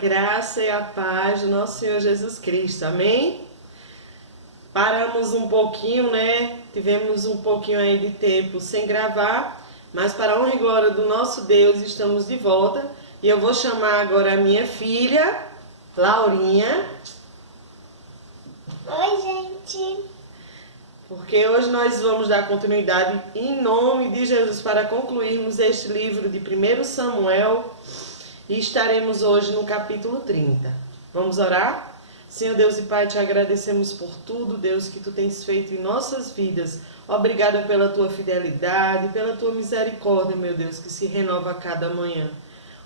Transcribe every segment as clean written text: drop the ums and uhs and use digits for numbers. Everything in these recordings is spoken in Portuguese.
graça e a paz do nosso Senhor Jesus Cristo, amém? Paramos um pouquinho, né? Tivemos um pouquinho aí de tempo sem gravar, mas para a honra e glória do nosso Deus estamos de volta. E eu vou chamar agora a minha filha, Laurinha. Oi, gente! Porque hoje nós vamos dar continuidade em nome de Jesus para concluirmos este livro de 1 Samuel e estaremos hoje no capítulo 30. Vamos orar? Senhor Deus e Pai, te agradecemos por tudo, Deus, que tu tens feito em nossas vidas. Obrigada pela tua fidelidade, pela tua misericórdia, meu Deus, que se renova a cada manhã.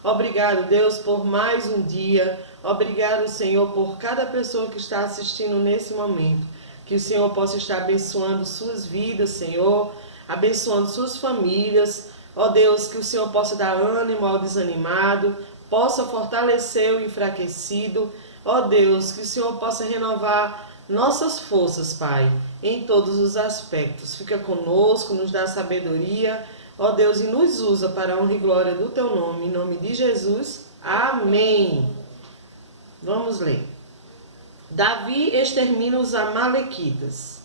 Obrigado, Deus, por mais um dia. Obrigado, Senhor, por cada pessoa que está assistindo nesse momento. Que o Senhor possa estar abençoando suas vidas, Senhor, abençoando suas famílias. Ó Deus, que o Senhor possa dar ânimo ao desanimado, possa fortalecer o enfraquecido. Ó Deus, que o Senhor possa renovar nossas forças, Pai, em todos os aspectos. Fica conosco, nos dá sabedoria, ó Deus, e nos usa para a honra e glória do Teu nome. Em nome de Jesus, amém. Vamos ler. Davi extermina os amalequitas.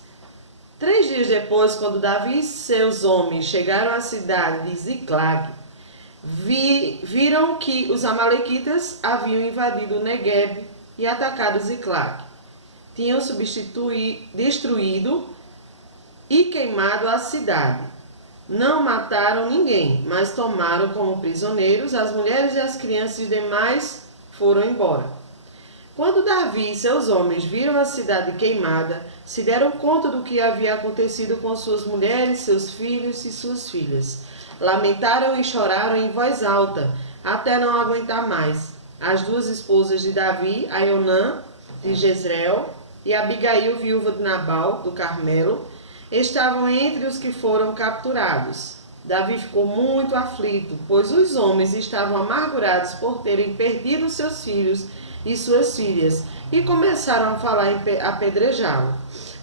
3 dias depois, quando Davi e seus homens chegaram à cidade de Ziclag, viram que os amalequitas haviam invadido o Negueb e atacado Ziclag. Tinham destruído e queimado a cidade. Não mataram ninguém, mas tomaram como prisioneiros as mulheres e as crianças e os demais foram embora. Quando Davi e seus homens viram a cidade queimada, se deram conta do que havia acontecido com suas mulheres, seus filhos e suas filhas. Lamentaram e choraram em voz alta, até não aguentar mais. As duas esposas de Davi, Aionã, de Jezreel, e Abigail, viúva de Nabal, do Carmelo, estavam entre os que foram capturados. Davi ficou muito aflito, pois os homens estavam amargurados por terem perdido seus filhos e suas filhas, e começaram a falar em apedrejá-lo.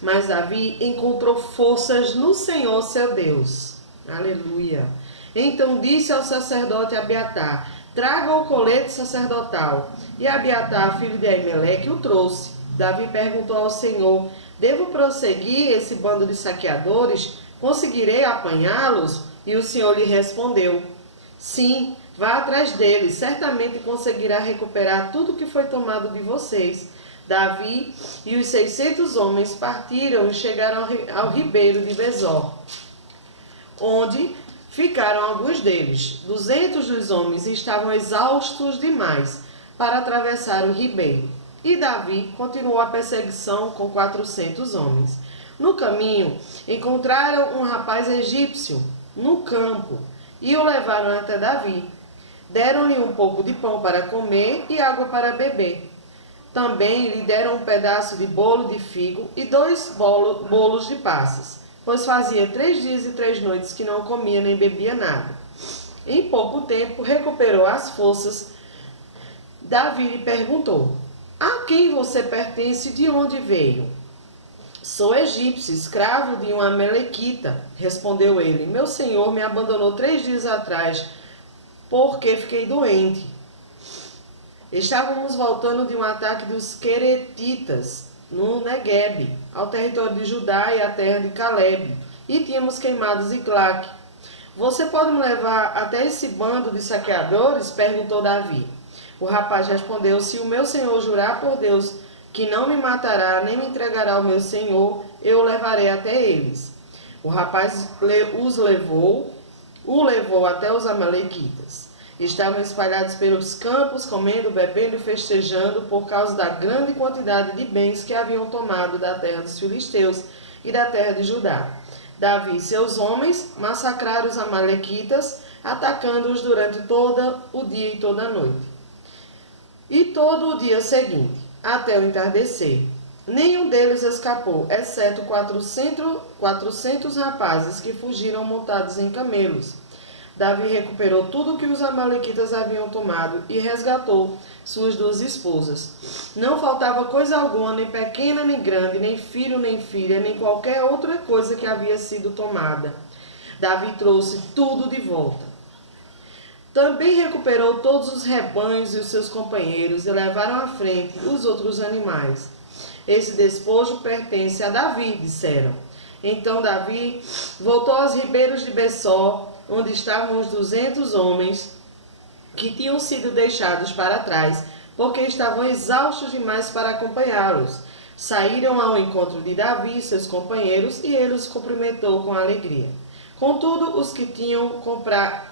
Mas Davi encontrou forças no Senhor seu Deus. Aleluia. Então disse ao sacerdote Abiatar: traga o colete sacerdotal. E Abiatar, filho de Aimeleque, o trouxe. Davi perguntou ao Senhor: devo prosseguir esse bando de saqueadores? Conseguirei apanhá-los? E o Senhor lhe respondeu: sim, vá atrás deles, certamente conseguirá recuperar tudo que foi tomado de vocês. Davi e os 600 homens partiram e chegaram ao ribeiro de Besor, onde ficaram alguns deles. 200 dos homens estavam exaustos demais para atravessar o ribeiro. E Davi continuou a perseguição com 400 homens. No caminho, encontraram um rapaz egípcio no campo e o levaram até Davi. Deram-lhe um pouco de pão para comer e água para beber. Também lhe deram um pedaço de bolo de figo e 2 bolos de passas, pois fazia 3 dias e 3 noites que não comia nem bebia nada. Em pouco tempo recuperou as forças. Davi lhe perguntou: a quem você pertence e de onde veio? Sou egípcio, escravo de um amalequita, respondeu ele. Meu senhor me abandonou 3 dias atrás, porque fiquei doente. Estávamos voltando de um ataque dos queretitas no Negueb, ao território de Judá e à terra de Caleb, e tínhamos queimado Ziclag. Você pode me levar até esse bando de saqueadores? Perguntou Davi. O rapaz respondeu: se o meu senhor jurar por Deus que não me matará nem me entregará ao meu senhor, eu o levarei até eles. O rapaz o levou até os amalequitas. Estavam espalhados pelos campos, comendo, bebendo e festejando por causa da grande quantidade de bens que haviam tomado da terra dos filisteus e da terra de Judá. Davi e seus homens massacraram os amalequitas, atacando-os durante todo o dia e toda a noite. E todo o dia seguinte, até o entardecer. Nenhum deles escapou, exceto 400 rapazes que fugiram montados em camelos. Davi recuperou tudo o que os amalequitas haviam tomado e resgatou suas 2 esposas. Não faltava coisa alguma, nem pequena nem grande, nem filho nem filha, nem qualquer outra coisa que havia sido tomada. Davi trouxe tudo de volta. Também recuperou todos os rebanhos e os seus companheiros e levaram à frente os outros animais. Esse despojo pertence a Davi, disseram. Então Davi voltou aos ribeiros de Bessó, onde estavam os 200 homens que tinham sido deixados para trás, porque estavam exaustos demais para acompanhá-los. Saíram ao encontro de Davi e seus companheiros, e ele os cumprimentou com alegria. Contudo, os que tinham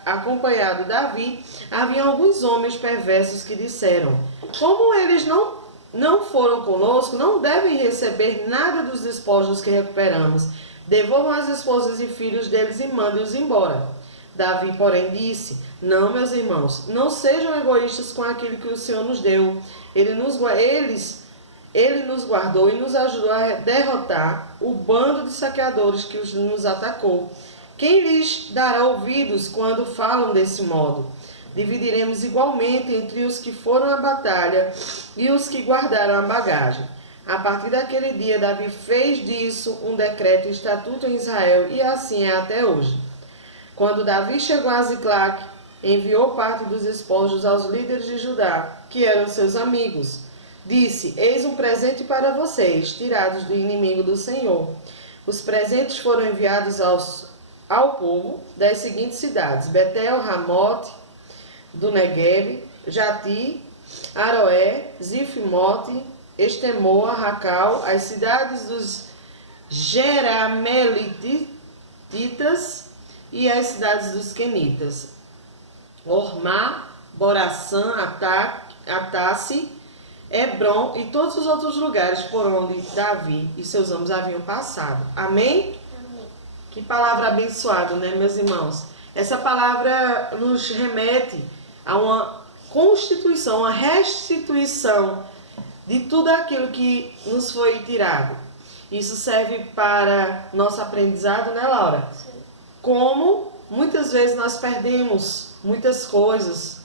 acompanhado Davi, havia alguns homens perversos que disseram: como eles não foram conosco, não devem receber nada dos despojos que recuperamos. Devolvam as esposas e filhos deles e mandem-os embora. Davi, porém, disse: não, meus irmãos, não sejam egoístas com aquilo que o Senhor nos deu. Ele nos guardou e nos ajudou a derrotar o bando de saqueadores que nos atacou. Quem lhes dará ouvidos quando falam desse modo? Dividiremos igualmente entre os que foram à batalha e os que guardaram a bagagem. A partir daquele dia, Davi fez disso um decreto e estatuto em Israel, e assim é até hoje. Quando Davi chegou a Ziclague, enviou parte dos despojos aos líderes de Judá, que eram seus amigos. Disse: eis um presente para vocês, tirados do inimigo do Senhor. Os presentes foram enviados ao povo das seguintes cidades: Betel, Ramote, do Negueb, Jati, Aroé, Zifimote, Estemoa, Racal, as cidades dos Jeramelititas e as cidades dos Quenitas, Ormá, Boraçã, Atasse, Hebron e todos os outros lugares por onde Davi e seus homens haviam passado. Amém? Amém. Que palavra abençoada, né, meus irmãos? Essa palavra nos remete a uma constituição, uma restituição de tudo aquilo que nos foi tirado. Isso serve para nosso aprendizado, né, Laura? Sim. Como muitas vezes nós perdemos muitas coisas.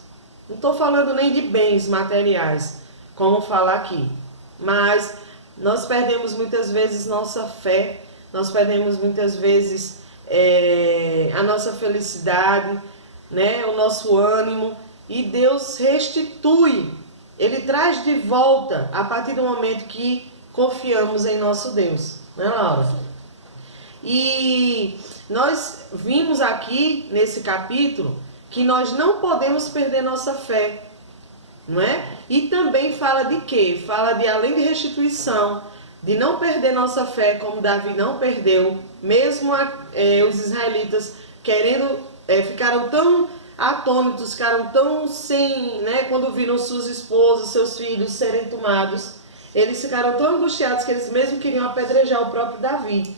Não estou falando nem de bens materiais, como falar aqui. Mas nós perdemos muitas vezes nossa fé, nós perdemos muitas vezes a nossa felicidade, né, o nosso ânimo. E Deus restitui, Ele traz de volta a partir do momento que confiamos em nosso Deus. Né, Laura? E nós vimos aqui nesse capítulo que nós não podemos perder nossa fé, não é? E também fala de quê? Fala de, além de restituição, de não perder nossa fé, como Davi não perdeu, mesmo os israelitas ficaram tão atônitos, ficaram tão sem, né, quando viram suas esposas, seus filhos serem tomados, eles ficaram tão angustiados que eles mesmo queriam apedrejar o próprio Davi,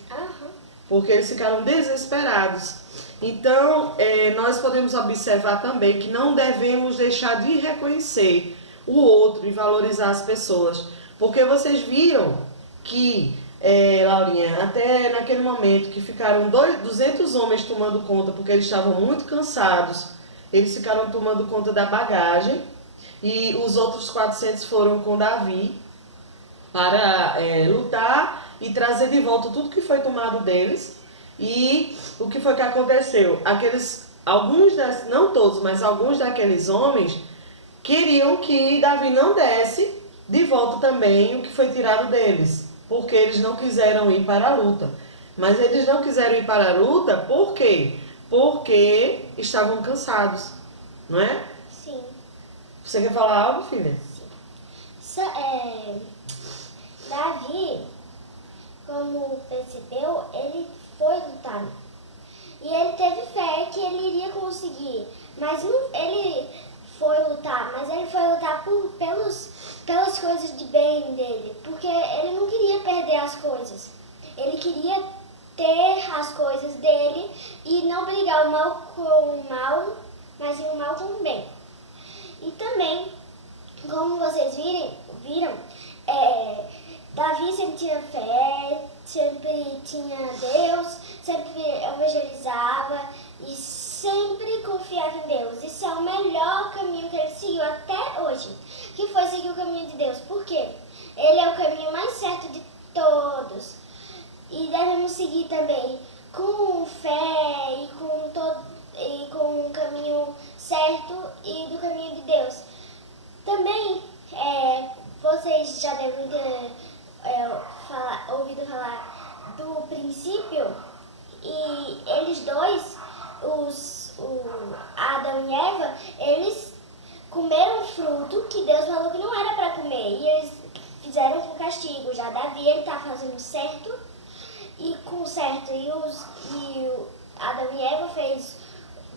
porque eles ficaram desesperados. Então, nós podemos observar também que não devemos deixar de reconhecer o outro e valorizar as pessoas, porque vocês viram que, Laurinha, até naquele momento que ficaram 200 homens tomando conta, porque eles estavam muito cansados, eles ficaram tomando conta da bagagem, e os outros 400 foram com Davi para lutar e trazer de volta tudo que foi tomado deles. E o que foi que aconteceu? Não todos, mas alguns daqueles homens queriam que Davi não desse de volta também o que foi tirado deles, porque eles não quiseram ir para a luta. Mas eles não quiseram ir para a luta por quê? Porque estavam cansados, não é? Sim. Você quer falar algo, filha? Sim. Davi, como percebeu, ele foi lutar. E ele teve fé que ele iria conseguir. Mas não, ele foi lutar, mas ele foi lutar pelas coisas de bem dele. Porque ele não queria perder as coisas. Ele queria ter as coisas dele e não brigar o mal com o mal, mas o mal com o bem. E também, como vocês viram, Davi sempre tinha fé, sempre tinha Deus, sempre evangelizava e sempre confiava em Deus. Isso é o melhor caminho que ele seguiu até hoje, que foi seguir o caminho de Deus. Por quê? Ele é o caminho mais certo de todos. E devemos seguir também com fé e com e com o caminho certo e do caminho de Deus. Também, vocês já devem ter ouvido falar do princípio, e eles dois, Adão e Eva, eles comeram fruto que Deus falou que não era para comer, e eles fizeram com castigo. Já Davi, ele tá fazendo certo, e com certo, e Adão e Eva fez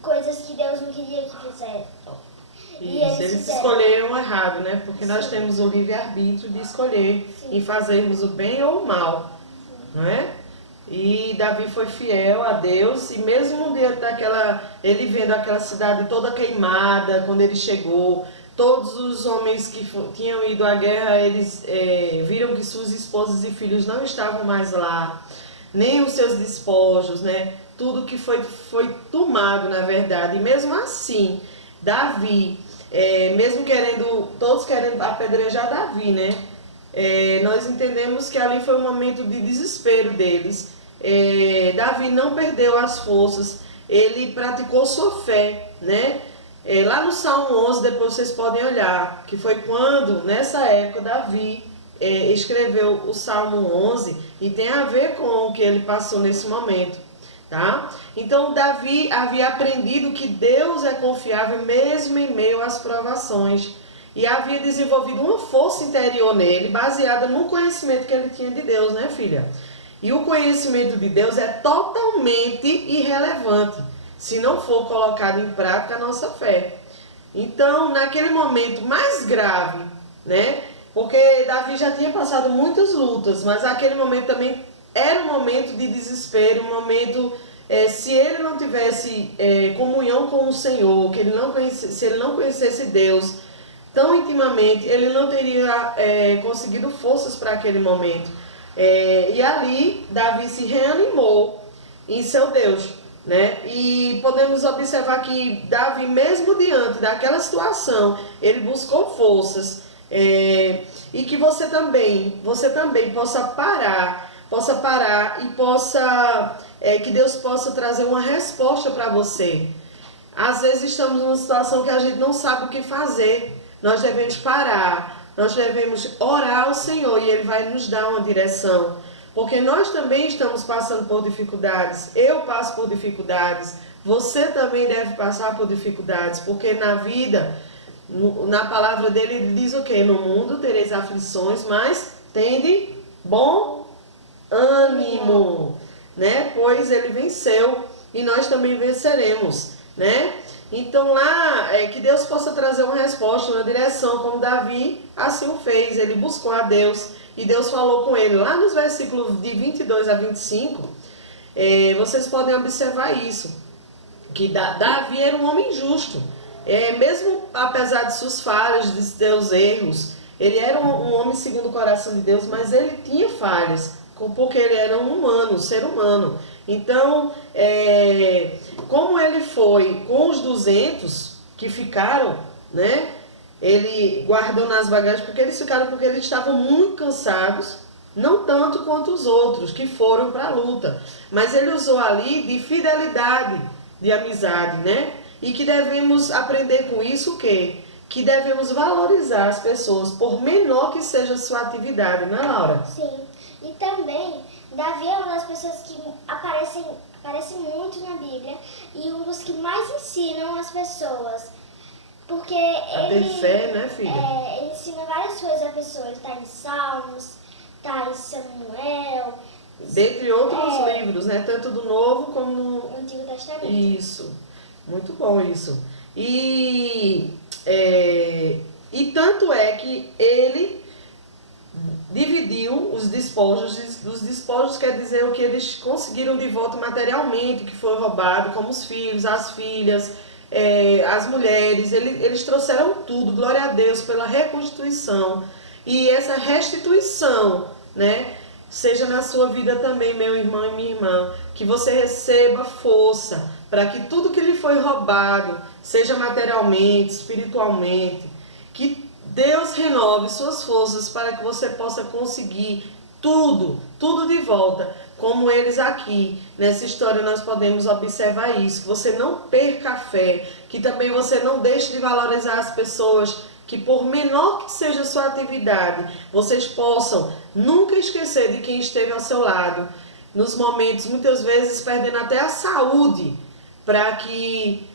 coisas que Deus não queria que fizessem. E eles escolheram errado, né? Porque nós temos o livre-arbítrio de escolher em fazermos o bem ou o mal, não é? E Davi foi fiel a Deus, e mesmo diante ele vendo aquela cidade toda queimada, quando ele chegou, todos os homens que tinham ido à guerra, eles viram que suas esposas e filhos não estavam mais lá, nem os seus despojos, né? Tudo que foi tomado, na verdade. E mesmo assim, Davi, mesmo todos querendo apedrejar Davi, né? Nós entendemos que ali foi um momento de desespero deles. Davi não perdeu as forças, ele praticou sua fé, né? Lá no Salmo 11, depois vocês podem olhar, que foi quando, nessa época, Davi escreveu o Salmo 11, e tem a ver com o que ele passou nesse momento, tá? Então, Davi havia aprendido que Deus é confiável mesmo em meio às provações, e havia desenvolvido uma força interior nele, baseada no conhecimento que ele tinha de Deus, né, filha? E o conhecimento de Deus é totalmente irrelevante se não for colocado em prática a nossa fé. Então, naquele momento mais grave, né? Porque Davi já tinha passado muitas lutas, mas aquele momento também era um momento de desespero, um momento, se ele não tivesse comunhão com o Senhor, se ele não conhecesse Deus tão intimamente, ele não teria conseguido forças para aquele momento. E ali, Davi se reanimou em seu Deus, né? E podemos observar que Davi, mesmo diante daquela situação, ele buscou forças, e que você também possa parar e que Deus possa trazer uma resposta para você. Às vezes estamos numa situação que a gente não sabe o que fazer. Nós devemos parar, nós devemos orar ao Senhor, e Ele vai nos dar uma direção. Porque nós também estamos passando por dificuldades. Eu passo por dificuldades. Você também deve passar por dificuldades. Porque na vida, na palavra dele, ele diz o quê? No mundo tereis aflições, mas tende bom ânimo, né? Pois ele venceu e nós também venceremos, né? Então lá, que Deus possa trazer uma resposta, uma direção, como Davi assim o fez. Ele buscou a Deus e Deus falou com ele. Lá nos versículos de 22 a 25, vocês podem observar isso, que Davi era um homem justo. Mesmo apesar de suas falhas, de seus erros, ele era um homem segundo o coração de Deus, mas ele tinha falhas, porque ele era um humano, um ser humano. Então, como ele foi com os 200 que ficaram, né? Ele guardou nas bagagens, porque eles estavam muito cansados, não tanto quanto os outros que foram para a luta. Mas ele usou ali de fidelidade, de amizade, né? E que devemos aprender com isso o quê? Que devemos valorizar as pessoas, por menor que seja a sua atividade, não é, Laura? Sim. E também, Davi é uma das pessoas que aparecem muito na Bíblia, e um dos que mais ensinam as pessoas. Porque ele ter fé, né, filha? Ele ensina várias coisas a pessoa. Ele está em Salmos, está em Samuel. Dentre outros livros, né? Tanto do Novo como no Antigo Testamento. Isso. Muito bom isso. E tanto é que ele dividiu os despojos. Os despojos quer dizer o que eles conseguiram de volta materialmente, que foi roubado, como os filhos, as filhas, as mulheres. Eles trouxeram tudo, glória a Deus, pela reconstituição. E essa restituição, né, seja na sua vida também, meu irmão e minha irmã, que você receba força para que tudo que lhe foi roubado, seja materialmente, espiritualmente, que Deus renove suas forças para que você possa conseguir tudo de volta. Como eles aqui, nessa história nós podemos observar isso, que você não perca a fé, que também você não deixe de valorizar as pessoas, que por menor que seja a sua atividade, vocês possam nunca esquecer de quem esteve ao seu lado, nos momentos, muitas vezes, perdendo até a saúde, para que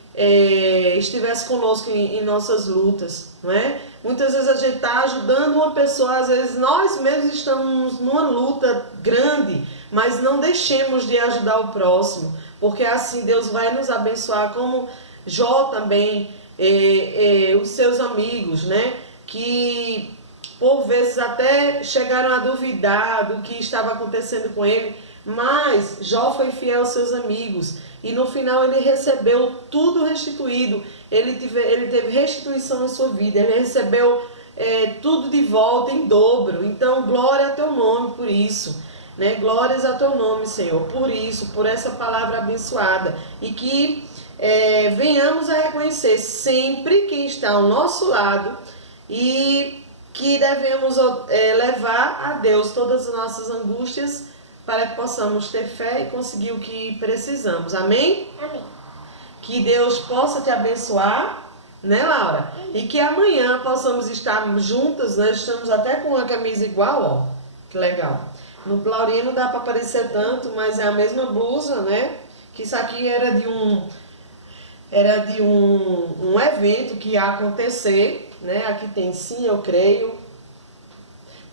estivesse conosco em nossas lutas, não é? Muitas vezes a gente está ajudando uma pessoa, às vezes nós mesmos estamos numa luta grande, mas não deixemos de ajudar o próximo, porque assim Deus vai nos abençoar, como Jó também, os seus amigos, né? Que por vezes até chegaram a duvidar do que estava acontecendo com ele, mas Jó foi fiel aos seus amigos e no final ele recebeu tudo restituído, ele teve restituição em sua vida, ele recebeu tudo de volta em dobro. Então glória a teu nome por isso, né? Glórias a teu nome, Senhor, por isso, por essa palavra abençoada, e que venhamos a reconhecer sempre quem está ao nosso lado e que devemos levar a Deus todas as nossas angústias, para que possamos ter fé e conseguir o que precisamos. Amém? Amém. Que Deus possa te abençoar, né, Laura? E que amanhã possamos estar juntas, nós estamos até com uma camisa igual, ó. Que legal. No Laurinha não dá para aparecer tanto, mas é a mesma blusa, né? Que isso aqui era de um evento que ia acontecer, né? Aqui tem sim, eu creio.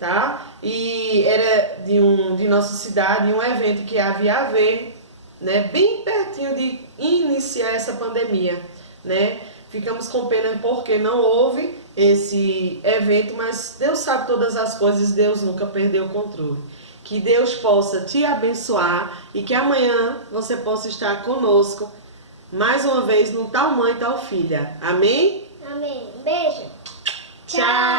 Tá? E era de nossa cidade, um evento que havia a ver, né? Bem pertinho de iniciar essa pandemia, né? Ficamos com pena porque não houve esse evento, mas Deus sabe todas as coisas, Deus nunca perdeu o controle. Que Deus possa te abençoar e que amanhã você possa estar conosco mais uma vez no Tal Mãe, Tal Filha. Amém? Amém. Beijo. Tchau!